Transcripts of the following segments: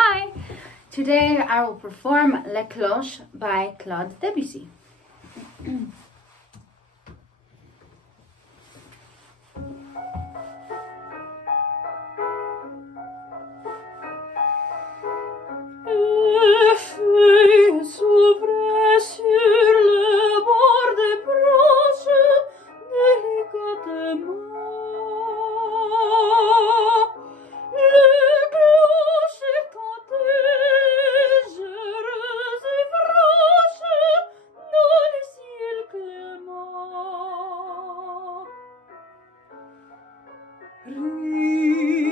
Hi! Today I will perform Les Cloches by Claude Debussy.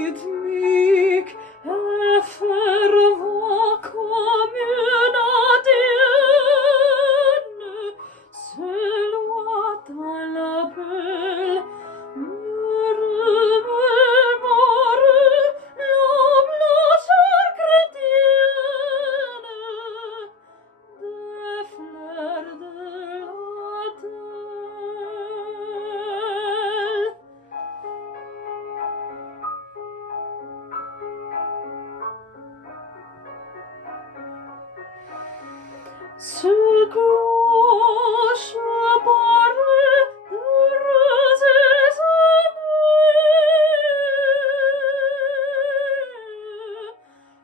Rythmique et fervent comme une Indienne s'éloigne à l'appel, murmure la blancheur chrétienne des fleurs de la terre. Ce cloche parlait d'heureuses années,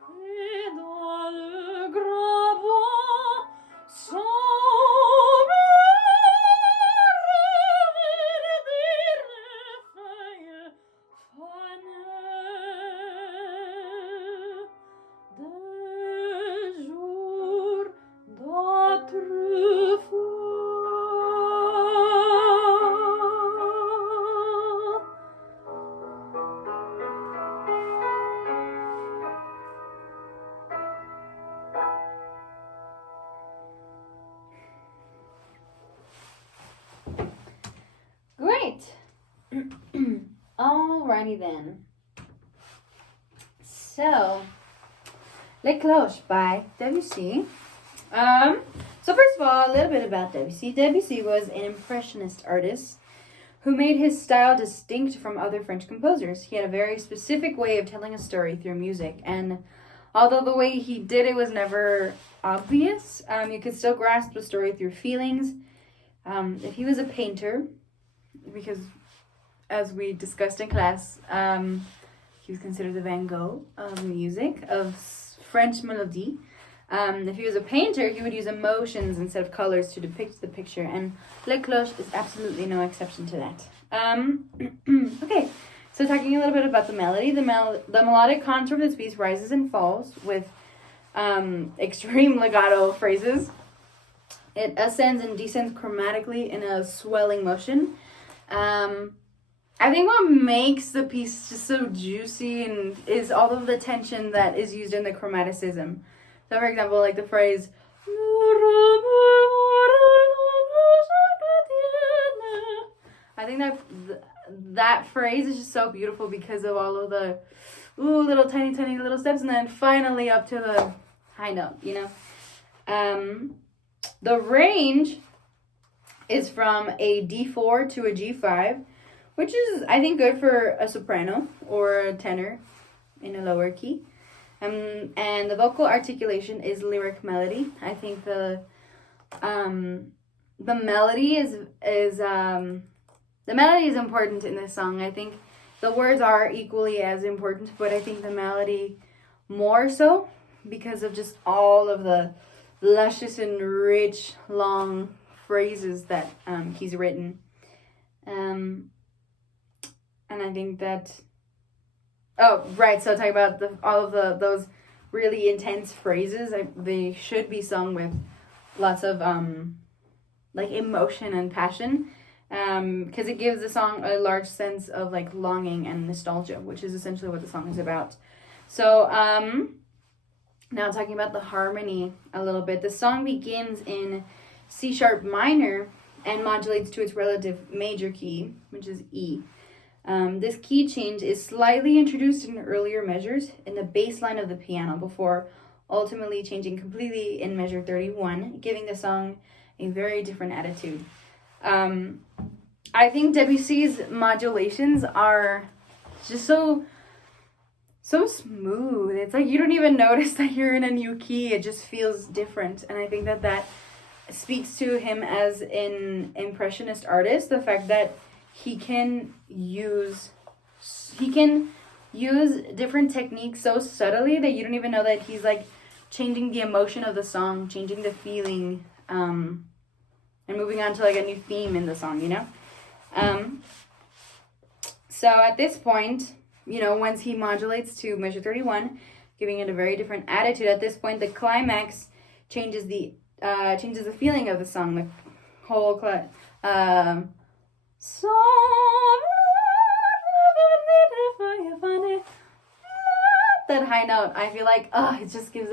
et dans le grand vent semblait reverdir les feuilles fanées des jours d'autrefois. Great! Alrighty then. So, Les Cloches by Debussy. So first of all, a little bit about Debussy. Debussy was an impressionist artist who made his style distinct from other French composers. He had a very specific way of telling a story through music, and although the way he did it was never obvious, you could still grasp the story through feelings. If he was a painter, because as we discussed in class, he was considered the Van Gogh of music, of French melody. If he was a painter, he would use emotions instead of colors to depict the picture, and Les Cloches is absolutely no exception to that. Okay, so talking a little bit about the melody, the melodic contour of this piece rises and falls with extreme legato phrases. It ascends and descends chromatically in a swelling motion. I think what makes the piece just so juicy and is all of the tension that is used in the chromaticism. So, for example, like the phrase, I think that phrase is just so beautiful because of all of the little tiny little steps, and then finally up to the high note, you know. The range is from a D4 to a G5, which is, I think, good for a soprano or a tenor in a lower key. And the vocal articulation is lyric melody. I think the melody is important in this song. I think the words are equally as important, but I think the melody more so because of just all of the luscious and rich long phrases that he's written. And I think that so talking about all of those really intense phrases, they should be sung with lots of like emotion and passion, because it gives the song a large sense of like longing and nostalgia, which is essentially what the song is about. So now talking about the harmony a little bit, the song begins in C sharp minor and modulates to its relative major key, which is E. This key change is slightly introduced in earlier measures in the bass line of the piano before ultimately changing completely in measure 31, giving the song a very different attitude. I think Debussy's modulations are just so so smooth. It's like you don't even notice that you're in a new key. It just feels different. And I think that speaks to him as an impressionist artist, the fact that he can use different techniques so subtly that you don't even know that he's like changing the emotion of the song, changing the feeling, and moving on to like a new theme in the song, you know? So at this point, you know, once he modulates to measure 31, giving it a very different attitude, at this point the climax changes the feeling of the song. The whole that high note, I feel like it just gives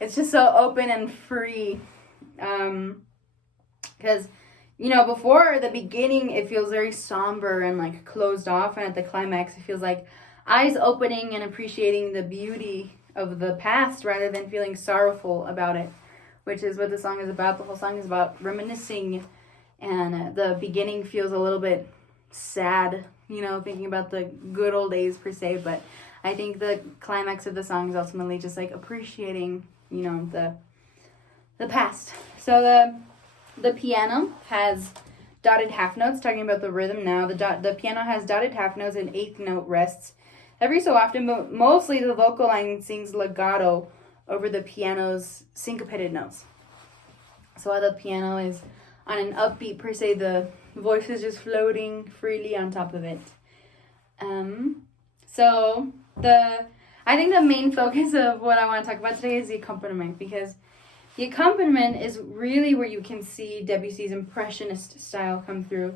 it's just so open and free, because you know, before the beginning it feels very somber and like closed off, and at the climax it feels like eyes opening and appreciating the beauty of the past rather than feeling sorrowful about it, which is what the song is about. The whole song is about reminiscing, and the beginning feels a little bit sad, you know, thinking about the good old days per se, but I think the climax of the song is ultimately just like appreciating, you know, the past. So the piano has dotted half notes, talking about the rhythm now. The piano has dotted half notes and eighth note rests every so often, but mostly the vocal line sings legato over the piano's syncopated notes. So while the piano is on an upbeat per se, the voice is just floating freely on top of it. So I think the main focus of what I want to talk about today is the accompaniment, because the accompaniment is really where you can see Debussy's impressionist style come through.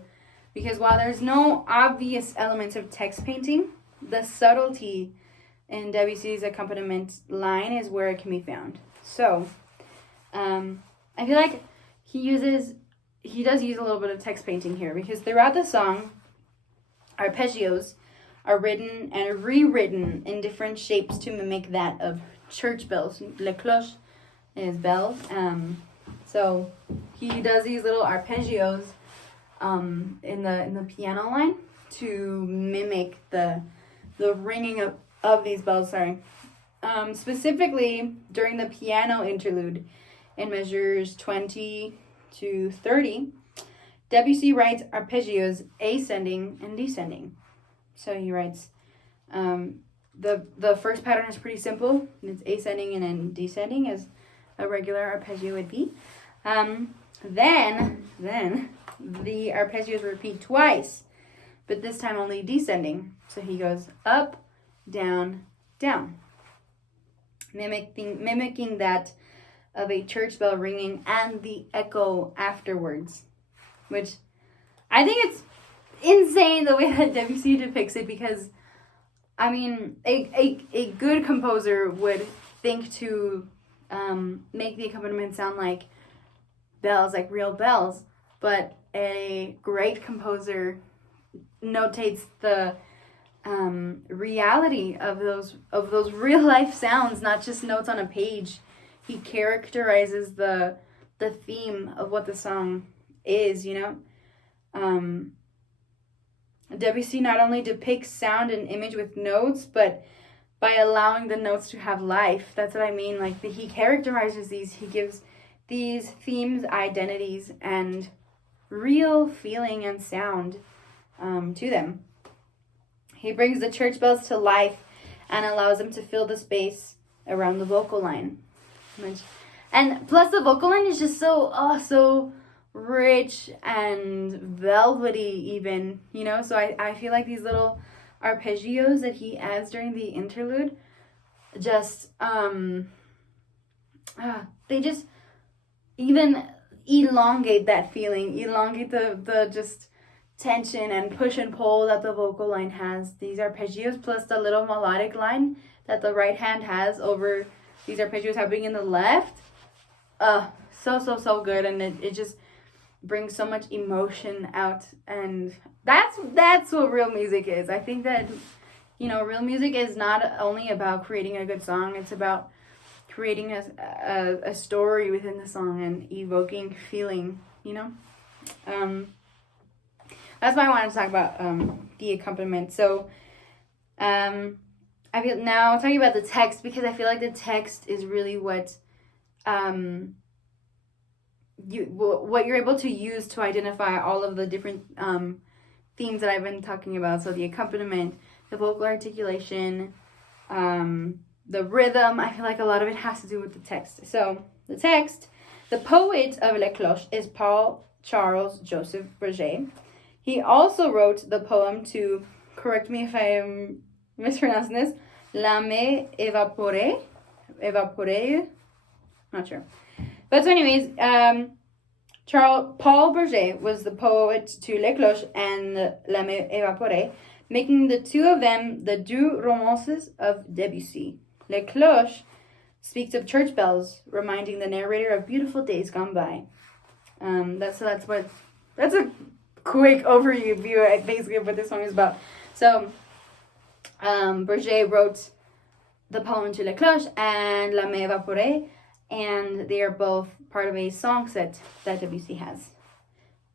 Because while there's no obvious elements of text painting, the subtlety in Debussy's accompaniment line is where it can be found. So, I feel like he does use a little bit of text painting here, because throughout the song, arpeggios are written and rewritten in different shapes to mimic that of church bells. Le cloche is bells. So he does these little arpeggios in the piano line to mimic the ringing of these bells. Specifically during the piano interlude in measures 20 to 30, Debussy writes arpeggios ascending and descending. So he writes, the first pattern is pretty simple. It's ascending and then descending, as a regular arpeggio would be. Then the arpeggios repeat twice, but this time only descending. So he goes up, down, down, mimicking that of a church bell ringing and the echo afterwards, which I think it's insane the way that Debussy depicts it, because I mean a good composer would think to make the accompaniment sound like bells, like real bells, but a great composer notates the reality of those real life sounds, not just notes on a page. He characterizes the theme of what the song is, you know. Debussy not only depicts sound and image with notes, but by allowing the notes to have life. That's what I mean. Like he characterizes these, he gives these themes identities and real feeling and sound to them. He brings the church bells to life and allows them to fill the space around the vocal line. And plus the vocal line is just so rich and velvety even, you know. So I feel like these little arpeggios that he adds during the interlude just they just even elongate that feeling, elongate the just tension and push and pull that the vocal line has. These arpeggios plus the little melodic line that the right hand has over these arpeggios happening in the left, so good, and it just brings so much emotion out, and that's what real music is. I think that, you know, real music is not only about creating a good song, it's about creating a story within the song and evoking feeling, you know. That's why I wanted to talk about the accompaniment. So I feel now talking about the text, because I feel like the text is really what what you're able to use to identify all of the different themes that I've been talking about. So the accompaniment, the vocal articulation, the rhythm. I feel like a lot of it has to do with the text. So the text, the poet of Les Cloches is Paul Charles Joseph Berger. He also wrote the poem to, correct me if I am mispronouncing this, La Mer Evaporée, not sure. But so anyways, Paul Berger was the poet to Les Cloches and La Mer Evaporée, making the two of them the Deux romances of Debussy. Les Cloches speaks of church bells, reminding the narrator of beautiful days gone by. That's a quick overview, basically, of what this song is about. So, Berger wrote the poem to Les Cloches and La Mer Evaporée, and they are both part of a song set that Debussy has.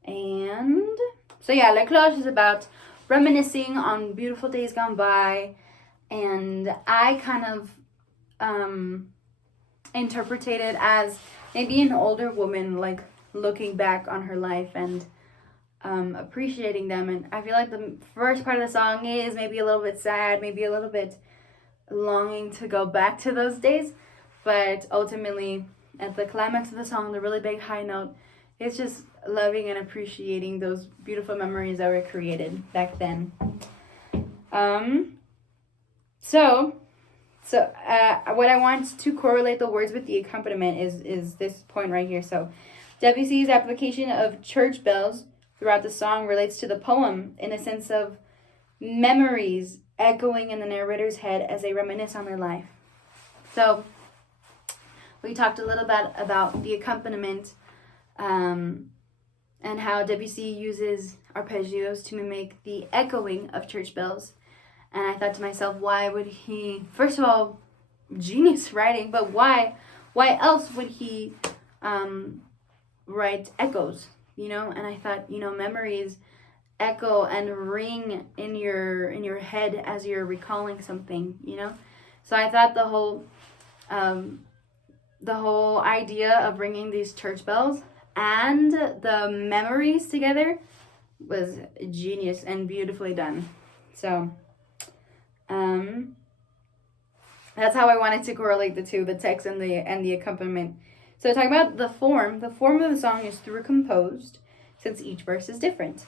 And so yeah, Les Cloches is about reminiscing on beautiful days gone by, and I kind of interpreted it as maybe an older woman like looking back on her life and appreciating them. And I feel like the first part of the song is maybe a little bit sad, maybe a little bit longing to go back to those days, but ultimately at the climax of the song, the really big high note, it's just loving and appreciating those beautiful memories that were created back then. So what I want to correlate the words with the accompaniment is this point right here. So Debussy's application of church bells throughout the song relates to the poem in a sense of memories echoing in the narrator's head as they reminisce on their life. So we talked a little bit about the accompaniment and how Debussy uses arpeggios to mimic the echoing of church bells. And I thought to myself, why would he, first of all, genius writing, but why else would he write echoes, you know? And I thought, you know, memories echo and ring in your head as you're recalling something, you know? So I thought the whole idea of bringing these church bells and the memories together was genius and beautifully done. So that's how I wanted to correlate the two, the text and the accompaniment. So talking about the form of the song is through composed, since each verse is different.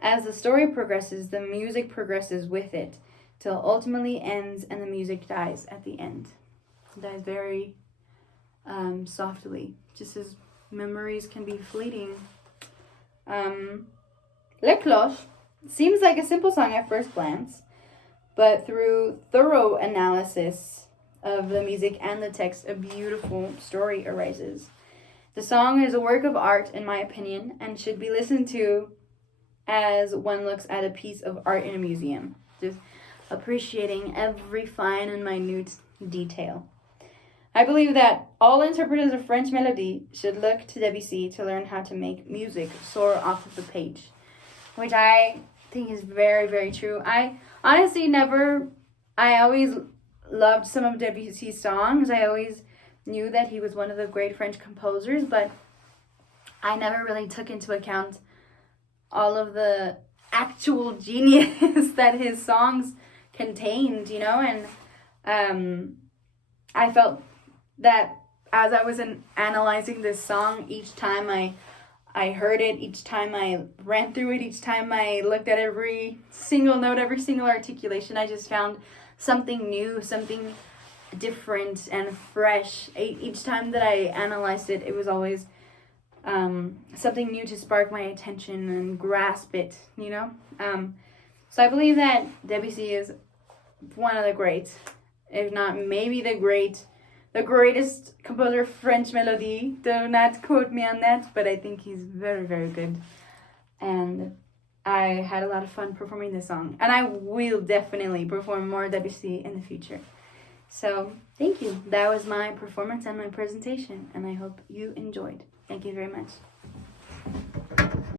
As the story progresses, the music progresses with it, till ultimately ends and the music dies at the end. It dies very softly, just as memories can be fleeting. Les Cloches seems like a simple song at first glance, but through thorough analysis of the music and the text, a beautiful story arises. The song is a work of art, in my opinion, and should be listened to as one looks at a piece of art in a museum, just appreciating every fine and minute detail. I believe that all interpreters of French melody should look to Debussy to learn how to make music soar off of the page, which I think is very, very true. I honestly I always loved some of Debussy's songs. I always knew that he was one of the great French composers, but I never really took into account all of the actual genius that his songs contained, you know? And I felt that as I was analyzing this song, each time I heard it, each time I ran through it, each time I looked at every single note, every single articulation, I just found something new, something different and fresh. Each time that I analyzed it, it was always something new to spark my attention and grasp it, you know? So I believe that Debussy is one of the greats, if not maybe the greatest composer of French melody. Do not quote me on that, but I think he's very, very good. And I had a lot of fun performing this song. And I will definitely perform more Debussy in the future. So, thank you. That was my performance and my presentation, and I hope you enjoyed. Thank you very much.